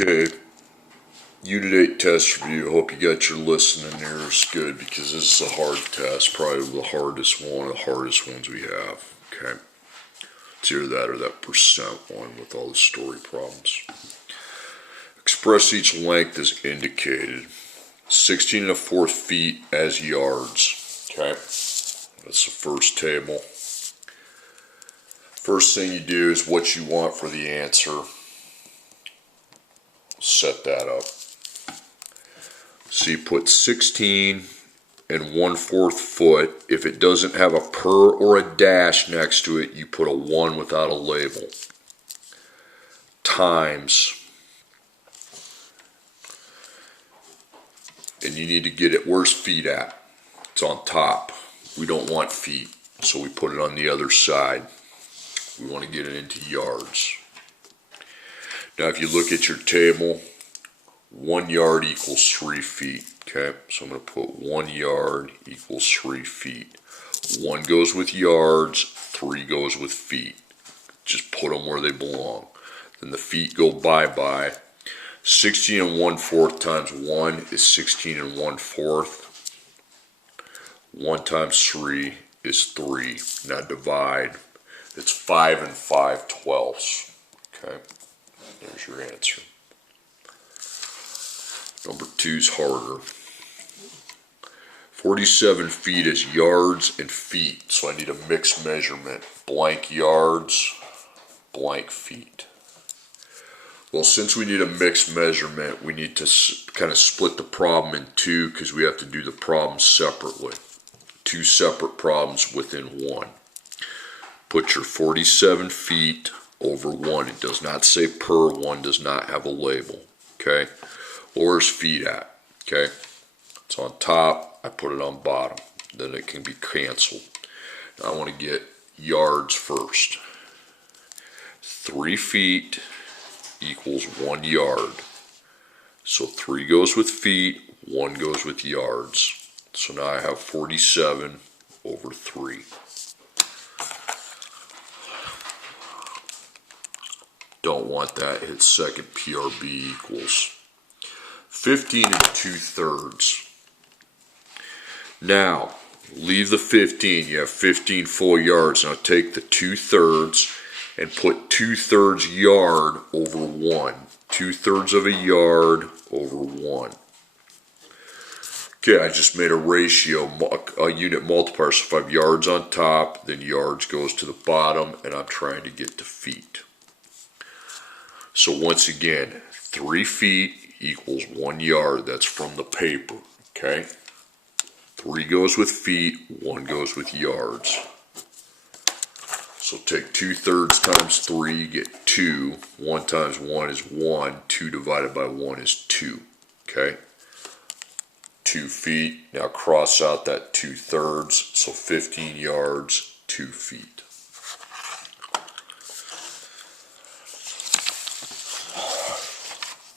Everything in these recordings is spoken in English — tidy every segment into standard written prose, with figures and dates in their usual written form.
Okay, Unit 8 test review. Hope you got your listening ears good because this is a hard test, probably the hardest ones we have. Okay, it's either that or that percent one with all the story problems. Express each length as indicated. 16 1/4 feet as yards. Okay, that's the first table. First thing you do is what you want for the answer. Set that up. So you put 16 1/4 foot. If it doesn't have a per or a dash next to it, you put a 1 without a label. Times. And you need to get it, where's feet at? It's on top. We don't want feet, so we put it on the other side. We want to get it into yards. Now if you look at your table, 1 yard equals 3 feet. Okay, so I'm going to put 1 yard equals 3 feet. 1 goes with yards, 3 goes with feet. Just put them where they belong. Then the feet go bye-bye. 16 1/4 times 1 is 16 1/4. 1 times 3 is 3. Now divide. It's 5 5/12. Okay, there's your answer. Number 2's harder. 47 feet is yards and feet, so I need a mixed measurement. Blank yards, blank feet. Well, since we need a mixed measurement, we need to kind of split the problem in two because we have to do the problem separately. 2 separate problems within one. Put your 47 feet over 1. It does not say per, 1 does not have a label. Okay? Where's feet at? Okay? It's on top. I put it on bottom. Then it can be canceled. Now I want to get yards first. 3 feet equals 1 yard. So 3 goes with feet, 1 goes with yards. So now I have 47 over 3. Don't want that. Hit second. PRB equals 15 2/3. Now, leave the 15. You have 15 full yards. Now take the 2/3 and put 2/3 yard over 1. 2/3 of a yard over 1. Okay, I just made a ratio, a unit multiplier. So if I have yards on top, then yards goes to the bottom, and I'm trying to get to feet. So once again, 3 feet equals 1 yard. That's from the paper, okay? 3 goes with feet, 1 goes with yards. So take 2/3 times 3, you get 2. 1 times 1 is 1. 2 divided by 1 is 2, okay? 2 feet. Now cross out that 2/3, so 15 yards, 2 feet.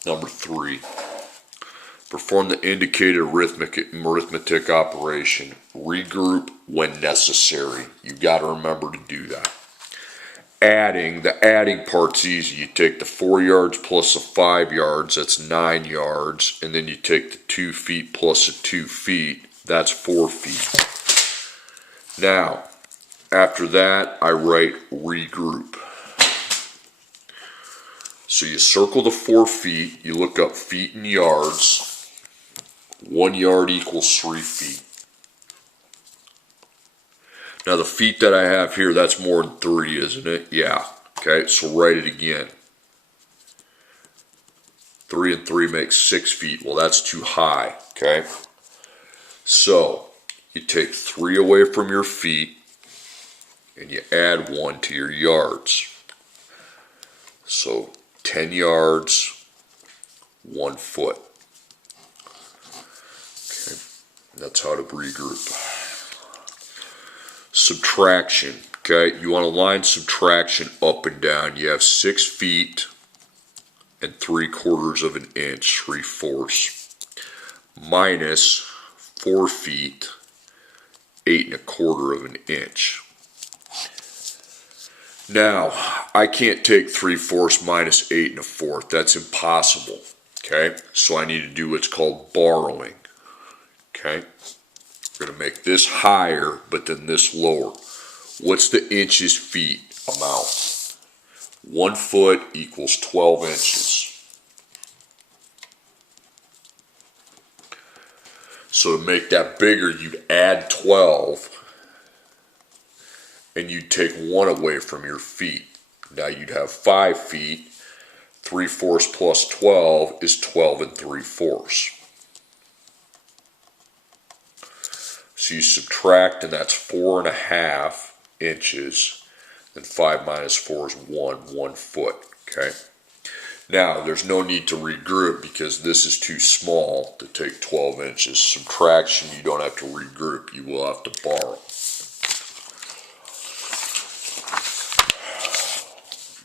Number 3, perform the indicated arithmetic operation. Regroup when necessary. You got to remember to do that. The adding part's easy. You take the 4 yards plus the 5 yards, that's 9 yards, and then you take the 2 feet plus the 2 feet, that's 4 feet. Now, after that, I write regroup. So you circle the 4 feet, you look up feet and yards. 1 yard equals 3 feet. Now the feet that I have here, that's more than 3, isn't it? Yeah. Okay, so write it again. 3 and 3 makes 6 feet. Well, that's too high. Okay. So you take 3 away from your feet and you add 1 to your yards. So 10 yards, 1 foot. Okay, that's how to regroup. Subtraction. Okay, you want to line subtraction up and down. You have 6 feet and 3/4 of an inch, 3/4, minus 4 feet, 8 1/4 of an inch. Now, I can't take 3/4 minus 8 1/4. That's impossible. Okay, so I need to do what's called borrowing. Okay, we're going to make this higher, but then this lower. What's the inches feet amount? 1 foot equals 12 inches. So to make that bigger, you'd add 12, and you'd take 1 away from your feet. Now you'd have 5 feet. 3/4 plus 12 is 12 3/4. So you subtract, and that's 4.5 inches. Then 5 minus 4 is 1 foot. Okay. Now there's no need to regroup because this is too small to take 12 inches. Subtraction, you don't have to regroup. You will have to borrow.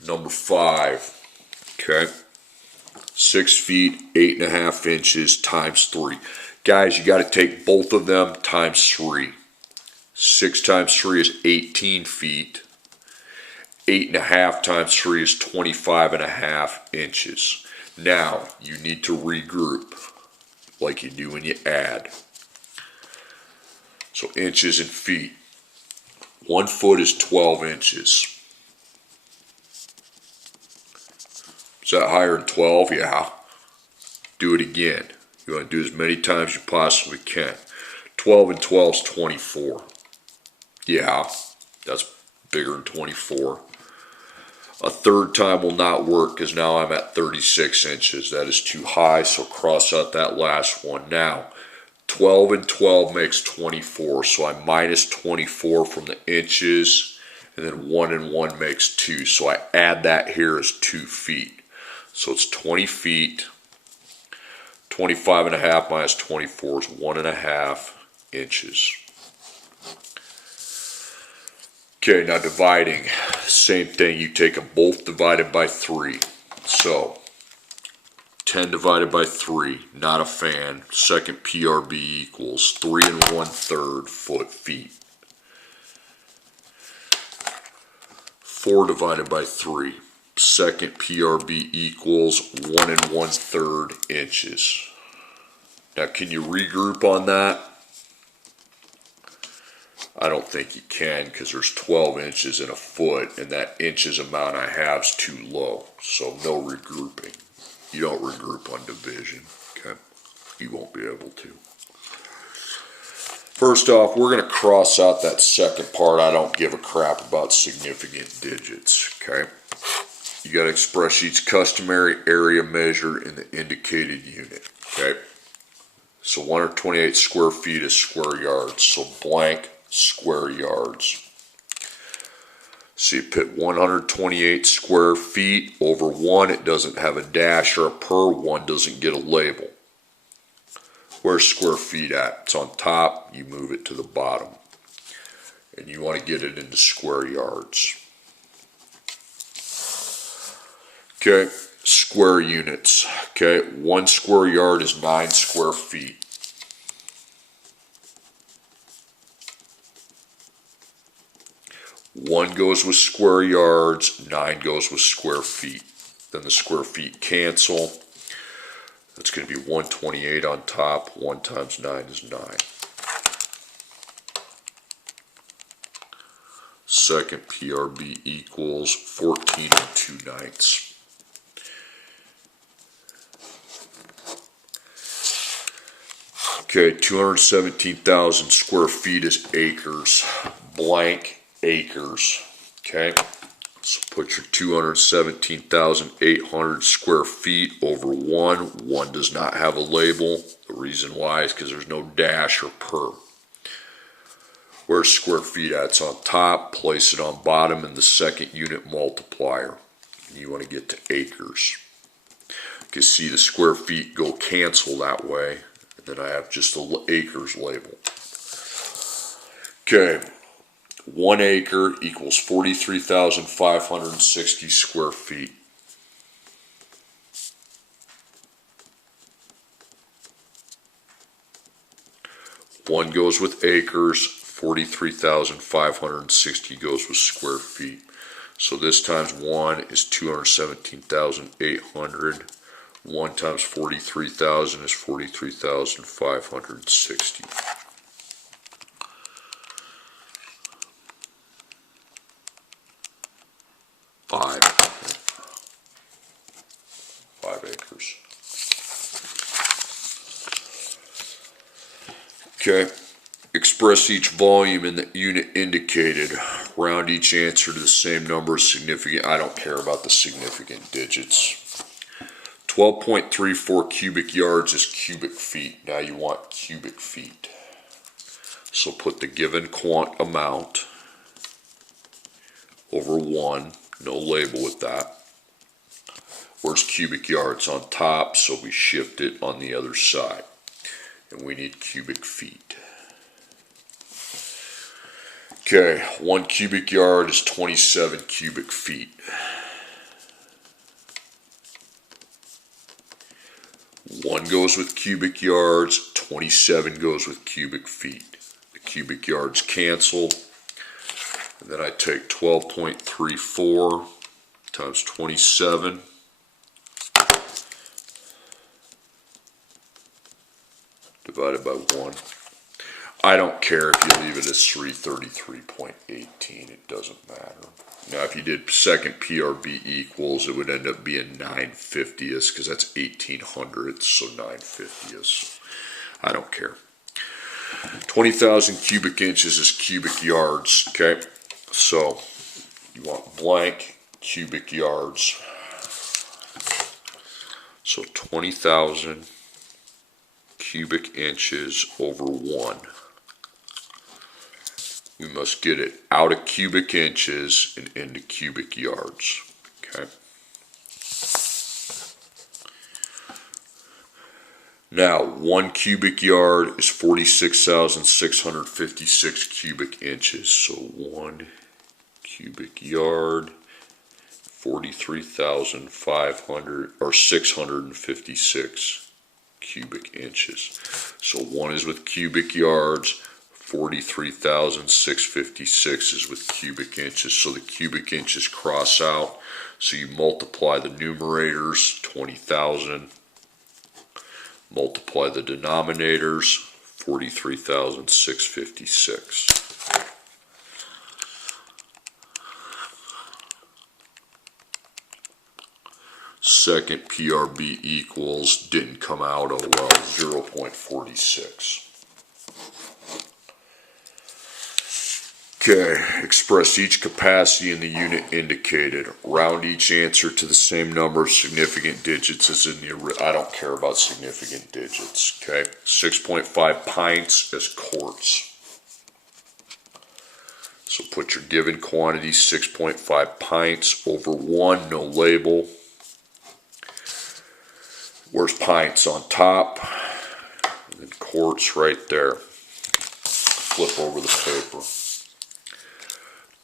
Number 5. Okay, 6 feet, 8.5 inches times 3. Guys, you got to take both of them times 3. 6 times 3 is 18 feet. 8.5 times 3 is 25.5 inches. Now, you need to regroup like you do when you add. So inches and feet. 1 foot is 12 inches. Is that higher than 12? Yeah. Do it again. You want to do as many times as you possibly can. 12 and 12 is 24. Yeah, that's bigger than 24. A third time will not work because now I'm at 36 inches. That is too high, so cross out that last one. Now, 12 and 12 makes 24, so I minus 24 from the inches, and then 1 and 1 makes 2, so I add that here as 2 feet. So it's 20 feet. 25.5 minus 24 is 1.5 inches. Okay, now dividing. Same thing. You take them both divided by 3. So 10 divided by 3. Not a fan. Second PRB equals 3 1/3 foot feet. 4 divided by 3. Second PRB equals 1 1/3 inches. Now, can you regroup on that? I don't think you can because there's 12 inches in a foot, and that inches amount I have is too low. So no regrouping. You don't regroup on division. Okay, you won't be able to. First off, we're going to cross out that second part. I don't give a crap about significant digits. Okay. You got to express each customary area measure in the indicated unit. Okay, so 128 square feet is square yards. So blank square yards. So you put 128 square feet over 1. It doesn't have a dash or a per. 1 doesn't get a label. Where's square feet at? It's on top. You move it to the bottom, and you want to get it into square yards. Okay, square units. Okay, 1 square yard is 9 square feet. One goes with square yards, 9 goes with square feet. Then the square feet cancel. That's going to be 128 on top. 1 times 9 is 9. Second PRB equals 14 2/9. Okay, 217,000 square feet is acres. Blank acres. Okay, so put your 217,800 square feet over 1. 1 does not have a label. The reason why is because there's no dash or per. Where's square feet at? It's on top. Place it on bottom in the second unit multiplier. And you want to get to acres. You can see the square feet go cancel that way. And then I have just the acres label. Okay. 1 acre equals 43,560 square feet. One goes with acres, 43,560 goes with square feet. So this times 1 is 217,800. 1 times 43,000 is 43,560. 5 acres. Okay. Express each volume in the unit indicated. Round each answer to the same number of significant. I don't care about the significant digits. 12.34 cubic yards is cubic feet. Now you want cubic feet. So put the given amount over 1. No label with that. Where's cubic yards? On top, so we shift it on the other side. And we need cubic feet. Okay, 1 cubic yard is 27 cubic feet. 1 goes with cubic yards, 27 goes with cubic feet. The cubic yards cancel. And then I take 12.34 times 27. Divided by 1. I don't care if you leave it as 333.18. It doesn't matter. Now, if you did second PRB equals, it would end up being 9/50ths because that's 1800ths, so 9/50ths. I don't care. 20,000 cubic inches is cubic yards, okay? So, you want blank cubic yards. So, 20,000 cubic inches over 1. We must get it out of cubic inches and into cubic yards. Okay. Now, 1 cubic yard is 46,656 cubic inches. So 1 cubic yard, 43,500 or 656 cubic inches. So 1 is with cubic yards. 43,656 is with cubic inches, so the cubic inches cross out. So you multiply the numerators, 20,000, multiply the denominators, 43,656. Second PRB equals, didn't come out, oh well, 0.46. Okay, express each capacity in the unit indicated. Round each answer to the same number of significant digits as in the, I don't care about significant digits, okay? 6.5 pints as quarts. So put your given quantity, 6.5 pints over 1, no label. Where's pints? On top. And then quarts right there. Flip over the paper.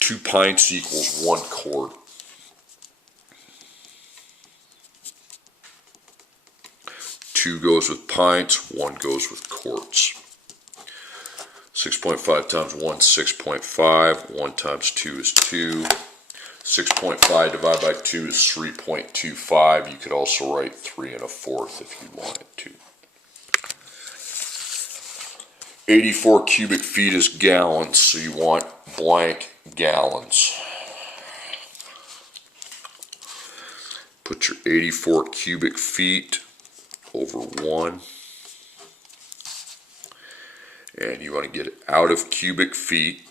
2 pints equals 1 quart. 2 goes with pints, 1 goes with quarts. 6.5 times 1 is 6.5. 1 times 2 is 2. 6.5 divided by 2 is 3.25. You could also write 3 1/4 if you wanted to. 84 cubic feet is gallons, so you want blank gallons. Put your 84 cubic feet over 1. And you want to get it out of cubic feet,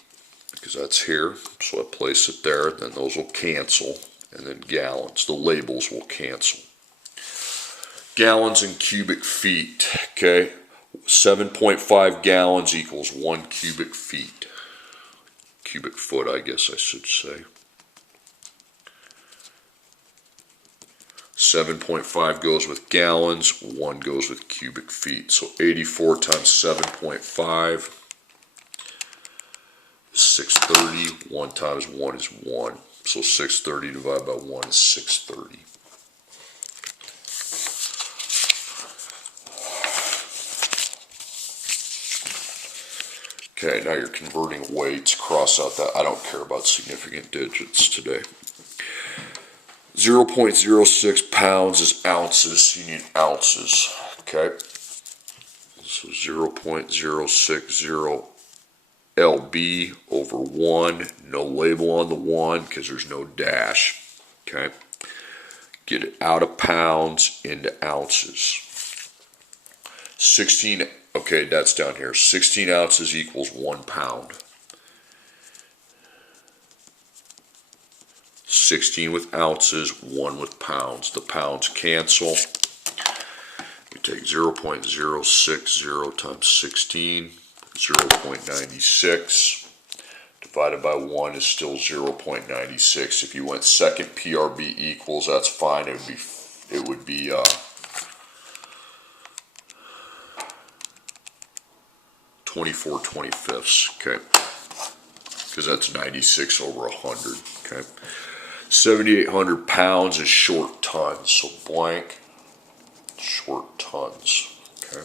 because that's here. So I place it there, then those will cancel. And then gallons, the labels will cancel. Gallons and cubic feet, okay? 7.5 gallons equals 1 cubic feet. Cubic foot, I guess I should say. 7.5 goes with gallons, 1 goes with cubic feet. So 84 times 7.5 is 630. 1 times 1 is 1. So 630 divided by 1 is 630. Okay, now you're converting weights. Cross out that. I don't care about significant digits today. 0.06 pounds is ounces, so you need ounces, okay? So 0.060 lb over 1, no label on the 1 because there's no dash, okay? Get it out of pounds into ounces. 16, okay, that's down here. 16 ounces equals 1 pound. 16 with ounces, 1 with pounds. The pounds cancel. We take 0.060 times 16, 0.96. Divided by 1 is still 0.96. If you went second PRB equals, that's fine. It would be 24/25, okay? Because that's 96 over 100, okay? 7,800 pounds is short tons, so blank short tons, okay?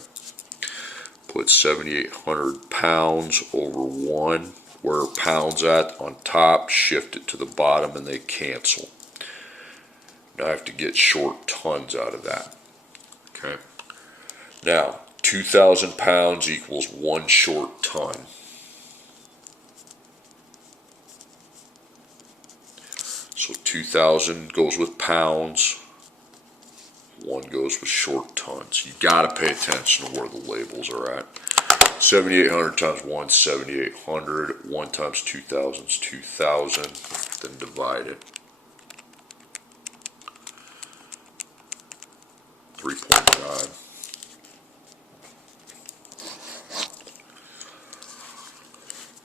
Put 7,800 pounds over 1. Where are pounds at? On top, shift it to the bottom, and they cancel. Now I have to get short tons out of that, okay? Now, 2,000 pounds equals 1 short ton. So 2,000 goes with pounds, 1 goes with short tons. You gotta pay attention to where the labels are at. 7,800 times 1, 7,800. 1 times 2,000 is 2,000. Then divide it. 3.9.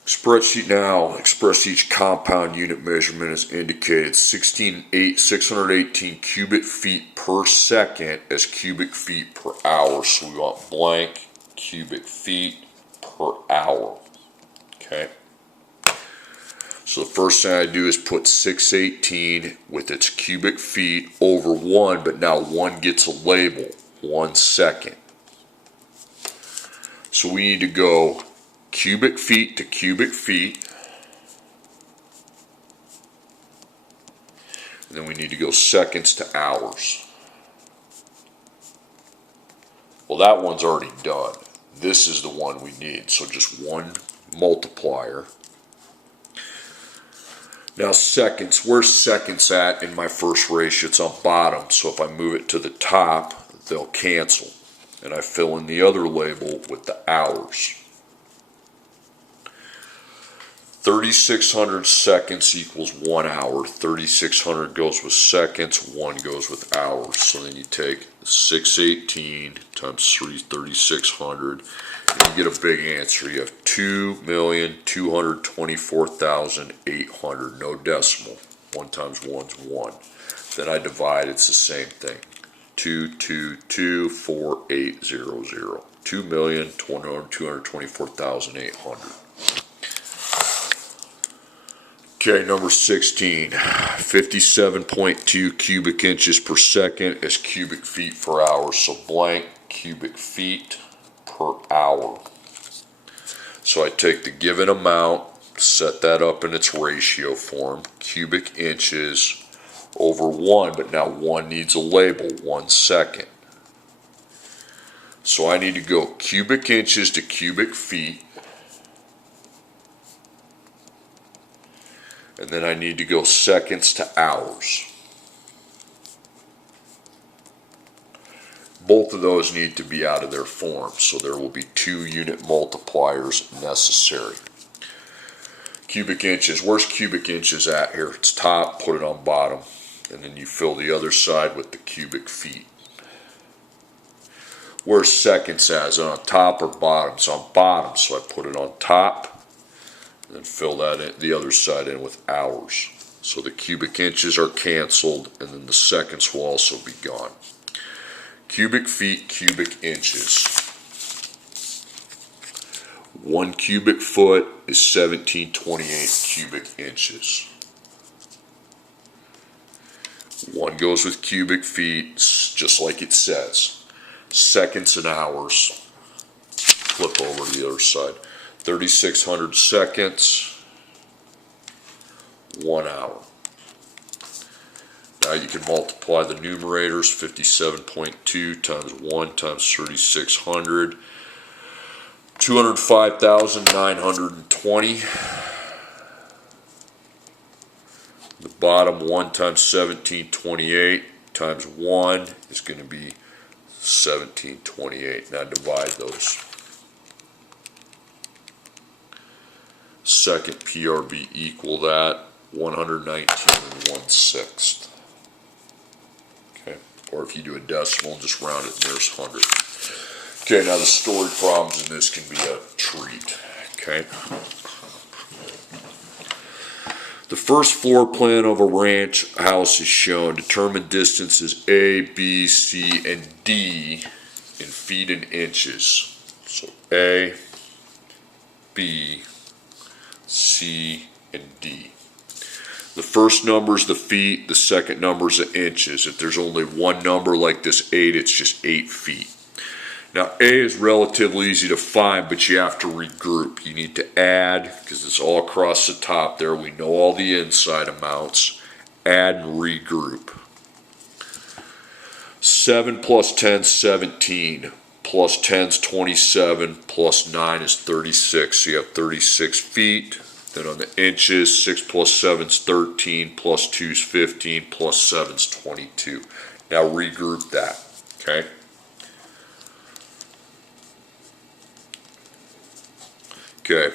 Spreadsheet now. Express each compound unit measurement as indicated. 618 cubic feet per second as cubic feet per hour. So we want blank cubic feet per hour. Okay. So the first thing I do is put 618 with its cubic feet over 1, but now 1 gets a label, 1 second. So we need to go cubic feet to cubic feet. And then we need to go seconds to hours. Well, that one's already done. This is the one we need. So just 1 multiplier. Now seconds, where's seconds at in my first ratio? It's on bottom. So if I move it to the top, they'll cancel. And I fill in the other label with the hours. 3,600 seconds equals 1 hour. 3,600 goes with seconds, 1 goes with hours. So then you take 618 times 3,600, and you get a big answer. You have 2,224,800, no decimal. 1 times 1's 1. Then I divide, it's the same thing. 2,224,800. 2,224,800. Okay, number 16, 57.2 cubic inches per second is cubic feet per hour. So blank cubic feet per hour. So I take the given amount, set that up in its ratio form, cubic inches over 1, but now 1 needs a label, 1 second. So I need to go cubic inches to cubic feet. And then I need to go seconds to hours. Both of those need to be out of their form, so there will be 2 unit multipliers necessary. Cubic inches, where's cubic inches at here? It's top, put it on bottom. And then you fill the other side with the cubic feet. Where's seconds at? Is it on top or bottom? It's on bottom, so I put it on top. And fill that in, the other side in with hours. So the cubic inches are canceled, and then the seconds will also be gone. Cubic feet, cubic inches. 1 cubic foot is 1728 cubic inches. 1 goes with cubic feet, just like it says. Seconds and hours. Flip over to the other side. 3,600 seconds, 1 hour. Now you can multiply the numerators, 57.2 times 1 times 3,600, 205,920. The bottom 1 times 1728 times 1 is going to be 1728. Now divide those. Second PRB equal that, 119 1/6. Okay, or if you do a decimal, just round it nearest 100. Okay, now the story problems in this can be a treat. Okay. The first floor plan of a ranch house is shown. Determine distances A, B, C, and D in feet and inches. So A, B, C, and D. The first number is the feet, the second number is the inches. If there's only one number like this 8, it's just 8 feet. Now A is relatively easy to find, but you have to regroup. You need to add, because it's all across the top there. We know all the inside amounts. Add and regroup. 7 plus 10 is 17. Plus 10 is 27. Plus 9 is 36. So you have 36 feet. Then on the inches, 6 plus 7 is 13. Plus 2 is 15. Plus 7 is 22. Now regroup that. Okay? Okay,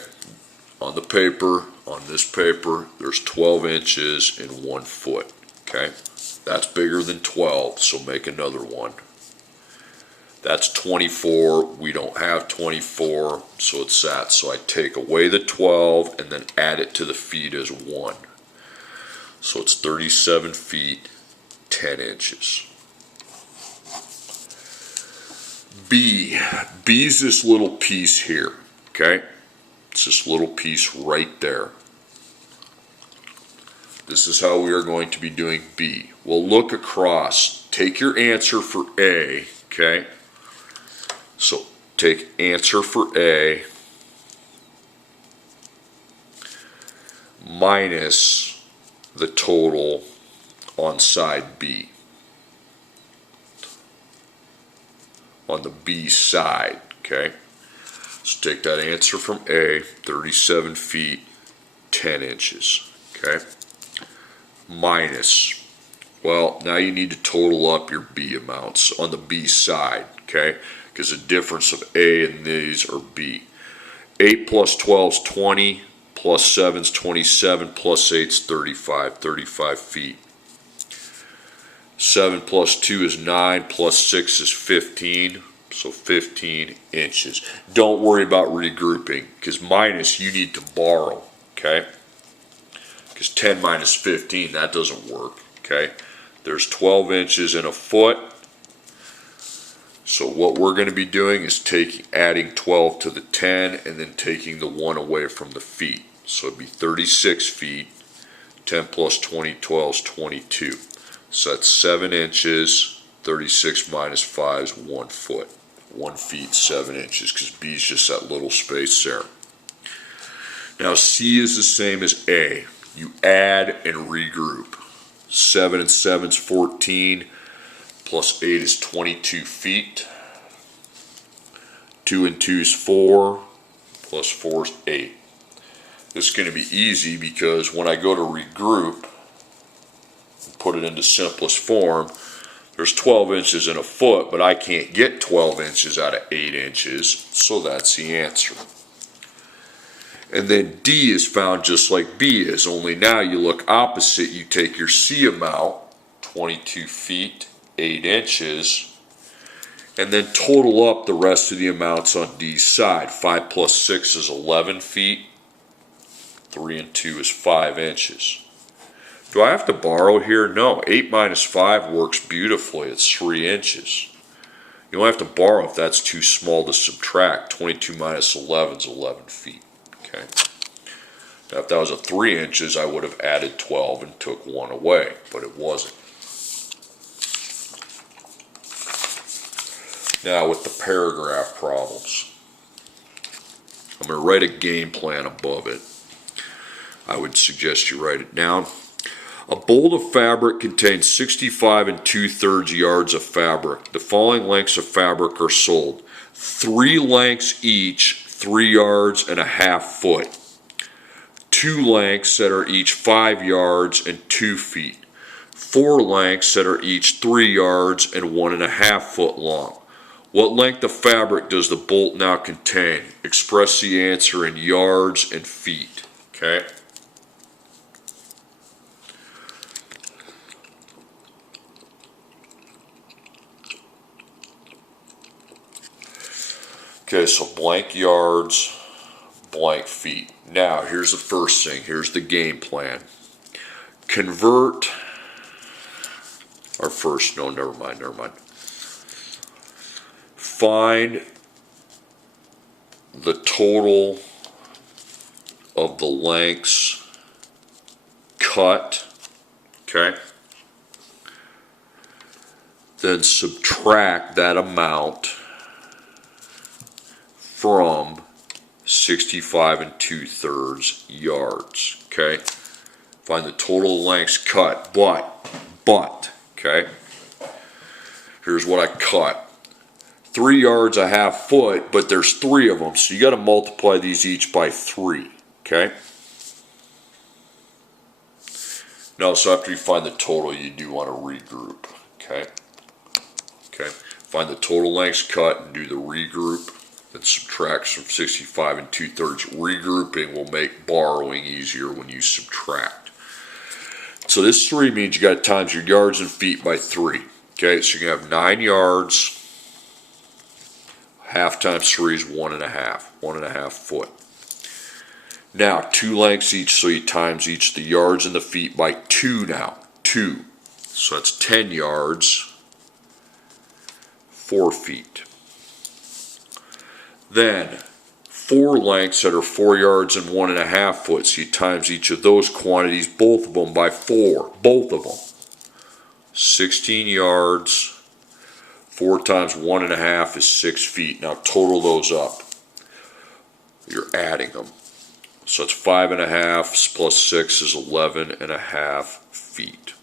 on the paper, on this paper, there's 12 inches in 1 foot, okay? That's bigger than 12, so make another one. That's 24, we don't have 24, so it's that. So I take away the 12 and then add it to the feet as 1. So it's 37 feet, 10 inches. B's this little piece here, okay? It's this little piece right there. This is how we are going to be doing B. We'll look across. Take your answer for A, okay? So take answer for A minus the total on side B. On the B side, okay? So take that answer from A, 37 feet, 10 inches, okay? Minus, well, now you need to total up your B amounts on the B side, okay? Because the difference of A and these are B. 8 plus 12 is 20, plus 7 is 27, plus 8 is 35 feet. 7 plus 2 is 9, plus 6 is 15. So 15 inches. Don't worry about regrouping, because minus you need to borrow, okay? Because 10 minus 15, that doesn't work, okay? There's 12 inches in a foot. So what we're going to be doing is adding 12 to the 10 and then taking the 1 away from the feet. So it'd be 36 feet. 10 plus 20, 12 is 22. So that's 7 inches. 36 minus 5 is 1 foot. 1 feet, 7 inches, because B is just that little space there. Now C is the same as A. You add and regroup. 7 and 7 is 14, plus 8 is 22 feet. 2 and 2 is 4, plus 4 is 8. This is going to be easy because when I go to regroup, put it into simplest form, there's 12 inches in a foot, but I can't get 12 inches out of 8 inches, so that's the answer. And then D is found just like B is, only now you look opposite. You take your C amount, 22 feet, 8 inches, and then total up the rest of the amounts on D's side. 5 plus 6 is 11 feet, 3 and 2 is 5 inches. Do I have to borrow here? No. 8 minus 5 works beautifully. It's 3 inches. You don't have to borrow if that's too small to subtract. 22 minus 11 is 11 feet. Okay. Now if that was a 3 inches, I would have added 12 and took 1 away, but it wasn't. Now with the paragraph problems, I'm going to write a game plan above it. I would suggest you write it down. A bolt of fabric contains 65 2/3 yards of fabric. The following lengths of fabric are sold. 3 lengths each, 3 yards and a half foot. 2 lengths that are each 5 yards and 2 feet. 4 lengths that are each 3 yards and 1.5 foot long. What length of fabric does the bolt now contain? Express the answer in yards and feet. Okay? Okay, so blank yards, blank feet. Now, here's the first thing. Here's the game plan. Convert, or first, no, never mind. Find the total of the lengths cut, okay? Then subtract that amount from 65 2/3 yards, okay? Find the total lengths cut, but, okay? Here's what I cut. 3 yards a half foot, but there's 3 of them, so you got to multiply these each by 3, okay? Now, so after you find the total, you do want to regroup, okay? Okay, find the total lengths cut and do the regroup. Then subtract from 65 2/3. Regrouping will make borrowing easier when you subtract. So this 3 means you got to times your yards and feet by 3. Okay, so you have 9 yards. Half times 3 is 1.5 foot. Now 2 lengths each, so you times each the yards and the feet by 2 now. 2. So that's 10 yards, 4 feet. Then 4 lengths that are 4 yards and 1.5 foot, so you times each of those quantities, both of them by 4, both of them. 16 yards, 4 times 1.5 is 6 feet. Now total those up. You're adding them. So it's 5.5 plus 6 is 11.5 feet.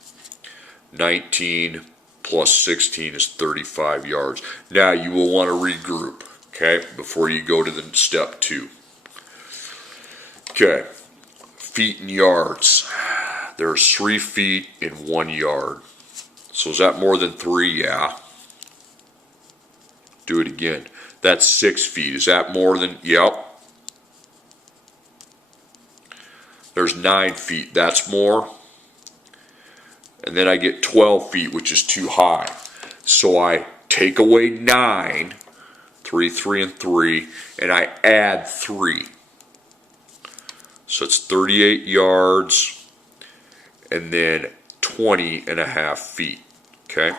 19 plus 16 is 35 yards. Now you will want to regroup, okay, before you go to the step 2. Okay, feet and yards. There's 3 feet in 1 yard. So is that more than 3? Yeah. Do it again. That's 6 feet. Is that more than? Yep. There's 9 feet. That's more. And then I get 12 feet, which is too high. So I take away 9, 3, 3, and 3, and I add 3. So it's 38 yards and then 20.5 feet. Okay?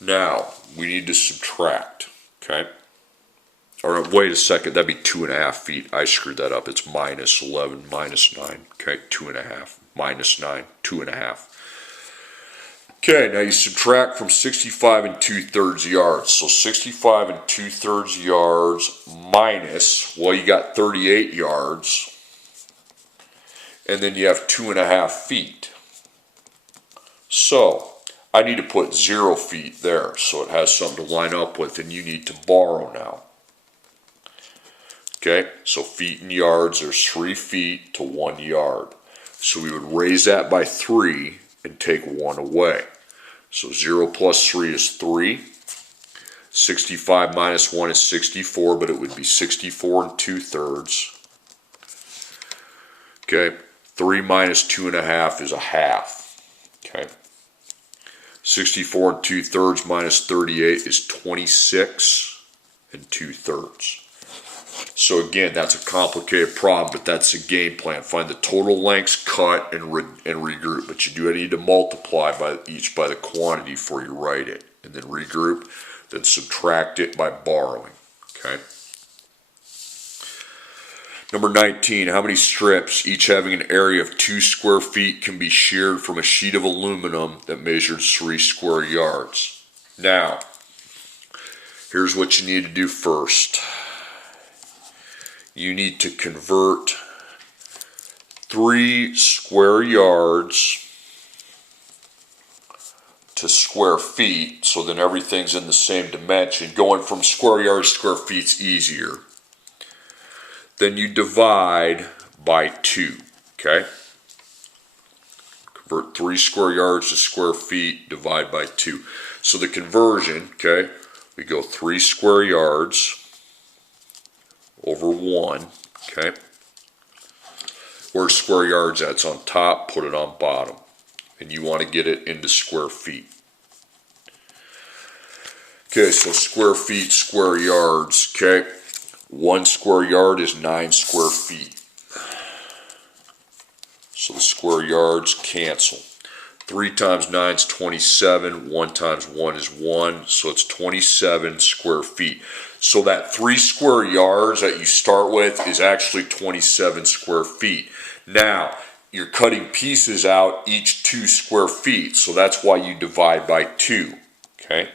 Now, we need to subtract. Okay? Or wait a second, that'd be 2.5 feet. I screwed that up. It's minus 11, minus 9. Okay, 2.5, minus 9, 2.5. Okay, now you subtract from 65 2/3 yards. So 65 2/3 yards minus, well, you got 38 yards. And then you have 2.5 feet. So I need to put 0 feet there so it has something to line up with, and you need to borrow now. Okay, so feet and yards, there's 3 feet to 1 yard. So we would raise that by 3 and take 1 away. So 0 plus 3 is 3. 65 minus 1 is 64, but it would be 64 2/3. Okay, 3 minus 2.5 is a half. Okay, 64 2/3 minus 38 is 26 2/3. So again, that's a complicated problem, but that's a game plan. Find the total lengths cut and regroup. But you do need to multiply by each by the quantity before you write it. And then regroup, then subtract it by borrowing. Okay. Number 19, how many strips, each having an area of 2 square feet, can be sheared from a sheet of aluminum that measures 3 square yards? Now, here's what you need to do first. you need to convert 3 square yards to square feet, so then everything's in the same dimension. Going from square yards to square feet's easier. Then you divide by 2, okay? Convert 3 square yards to square feet, divide by 2. So the conversion, okay, we go 3 square yards over 1, okay? Where's square yards at? It's on top, put it on bottom. And you want to get it into square feet. Okay, so square feet, square yards, okay? 1 square yard is 9 square feet. So the square yards cancel. 3 times 9 is 27, 1 times 1 is 1, so it's 27 square feet. So that 3 square yards that you start with is actually 27 square feet. Now, you're cutting pieces out each 2 square feet, so that's why you divide by 2, okay?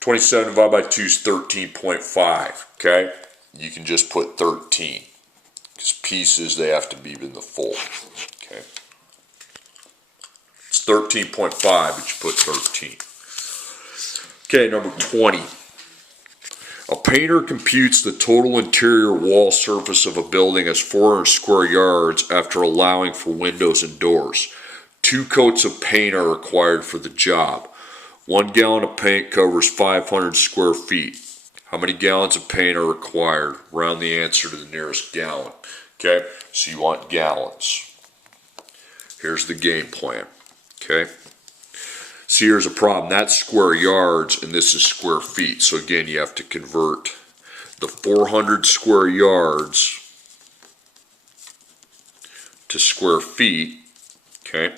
27 divided by 2 is 13.5, okay? You can just put 13, because pieces, they have to be in the full, okay? It's 13.5, but you put 13. Okay, number 20. A painter computes the total interior wall surface of a building as 400 square yards after allowing for windows and doors. 2 coats of paint are required for the job. 1 gallon of paint covers 500 square feet. How many gallons of paint are required? Round the answer to the nearest gallon. Okay, so you want gallons. Here's the game plan. Okay. See, here's a problem. That's square yards and this is square feet. So again, you have to convert the 400 square yards to square feet. Okay.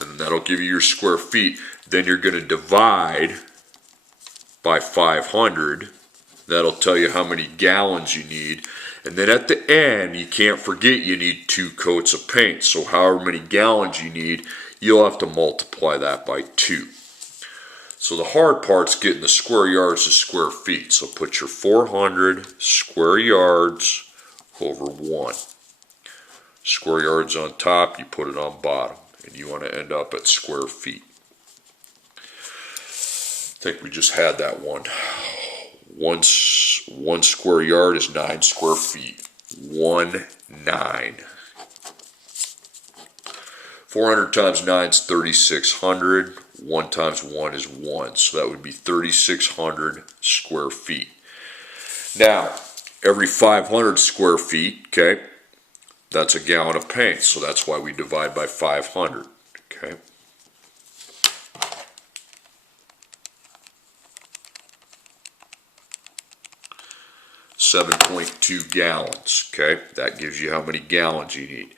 And that'll give you your square feet. Then you're going to divide by 500. That'll tell you how many gallons you need. And then at the end, you can't forget you need 2 coats of paint. So however many gallons you need, you'll have to multiply that by 2. So the hard part's getting the square yards to square feet. So put your 400 square yards over 1. Square yards on top, you put it on bottom. And you want to end up at square feet. I think we just had that one. One square yard is 9 square feet. 1, 9. 400 times 9 is 3,600. 1 times 1 is 1. So that would be 3,600 square feet. Now, every 500 square feet, okay, that's a gallon of paint. So that's why we divide by 500, okay. 7.2 gallons, okay? That gives you how many gallons you need.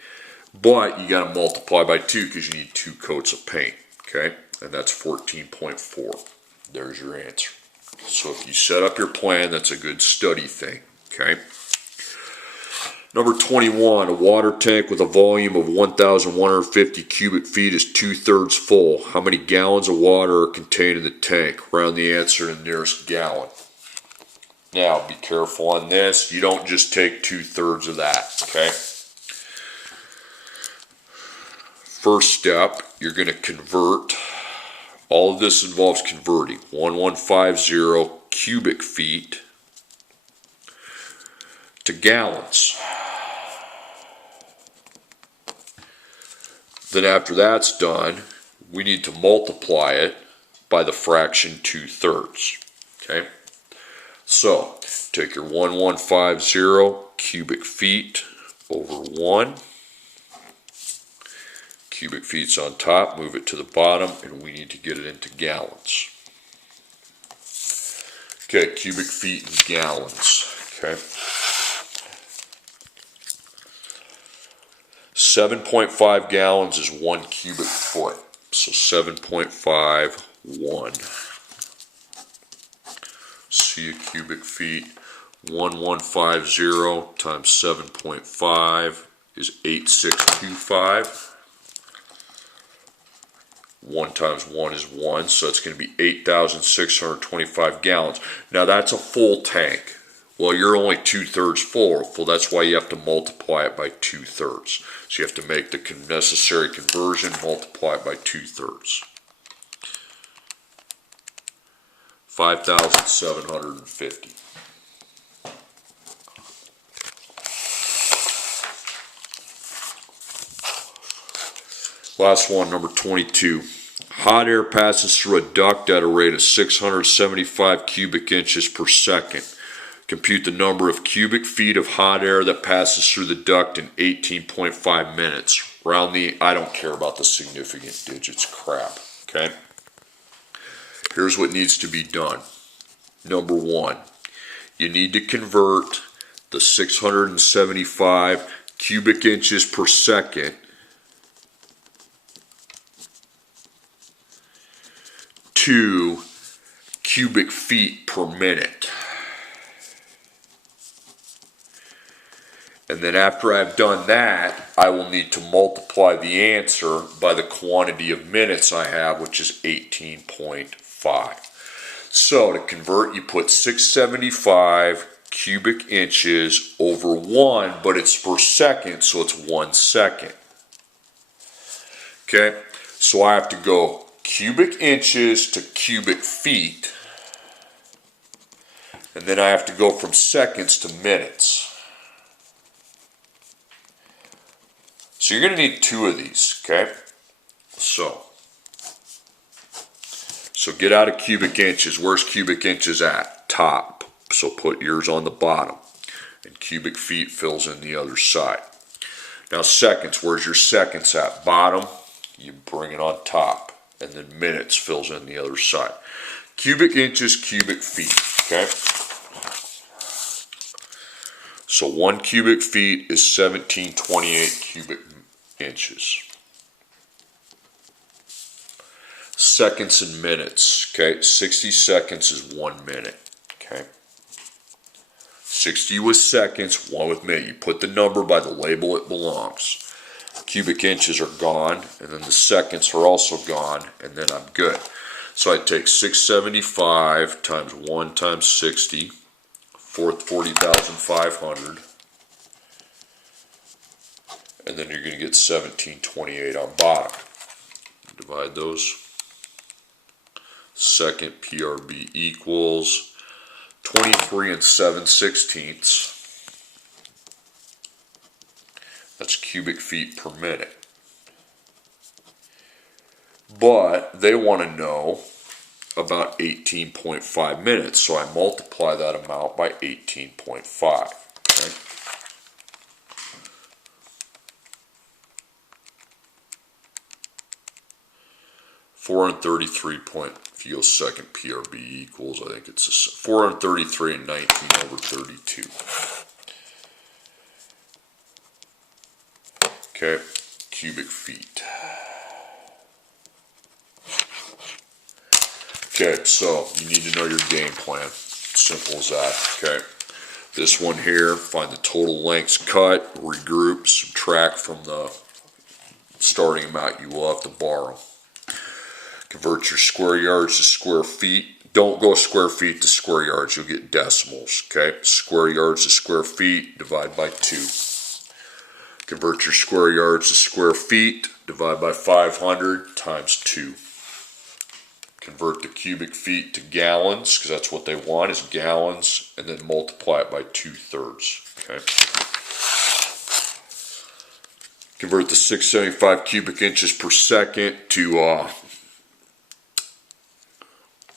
But you got to multiply by 2 because you need 2 coats of paint, okay? And that's 14.4. There's your answer. So if you set up your plan, that's a good study thing, okay? Number 21, a water tank with a volume of 1,150 cubic feet is 2/3 full. How many gallons of water are contained in the tank? Round the answer to the nearest gallon. Now, be careful on this. You don't just take 2/3 of that, okay? First step, you're going to convert. All of this involves converting 1150 cubic feet to gallons. Then after that's done, we need to multiply it by the fraction 2/3, okay? So, take your 1150 cubic feet over 1. Cubic feet's on top, move it to the bottom, and we need to get it into gallons. Okay, cubic feet in gallons, okay? 7.5 gallons is 1 cubic foot. So 7.5, 1. See a cubic feet. 1150 times 7.5 is 8625. 1 times 1 is 1, so it's going to be 8,625 gallons. Now that's a full tank. Well, you're only 2/3 full. Well, that's why you have to multiply it by 2/3. So you have to make the necessary conversion, multiply it by 2/3. 5,750. Last one, number 22. Hot air passes through a duct at a rate of 675 cubic inches per second. Compute the number of cubic feet of hot air that passes through the duct in 18.5 minutes. I don't care about the significant digits crap, okay? Here's what needs to be done. Number one, you need to convert the 675 cubic inches per second to cubic feet per minute. And then after I've done that, I will need to multiply the answer by the quantity of minutes I have, which is 18.5. So to convert, you put 675 cubic inches over 1, but it's per second, so it's 1 second. Okay, so I have to go cubic inches to cubic feet, and then I have to go from seconds to minutes. So you're going to need 2 of these, okay? So get out of cubic inches. Where's cubic inches at? Top. So put yours on the bottom. And cubic feet fills in the other side. Now seconds. Where's your seconds at? Bottom. You bring it on top. And then minutes fills in the other side. Cubic inches, cubic feet, okay? So 1 cubic feet is 1728 cubic inches. Seconds and minutes, okay? 60 seconds is 1 minute, okay? 60 with seconds, 1 with minute. You put the number by the label it belongs. Cubic inches are gone, and then the seconds are also gone, and then I'm good. So I take 675 times 1 times 60, 40,500, and then you're going to get 1728 on bottom. Divide those. Second PRB equals 23 7/16. That's cubic feet per minute. But they want to know about 18.5 minutes, so I multiply that amount by 18.5. Okay? If you go second PRB equals, I think it's 433 and 19 over 32. Okay, cubic feet. Okay, so you need to know your game plan. Simple as that. Okay, this one here, find the total lengths cut, regroup, subtract from the starting amount you will have to borrow. Convert your square yards to square feet. Don't go square feet to square yards, you'll get decimals. Okay, square yards to square feet, divide by 2. Convert your square yards to square feet, divide by 500 times 2. Convert the cubic feet to gallons, because that's what they want is gallons, and then multiply it by 2/3. Okay. Convert the 675 cubic inches per second to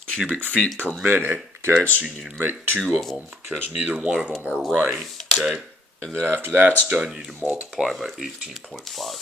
cubic feet per minute. Okay, so you need to make 2 of them because neither one of them are right. Okay, and then after that's done, you need to multiply by 18.5.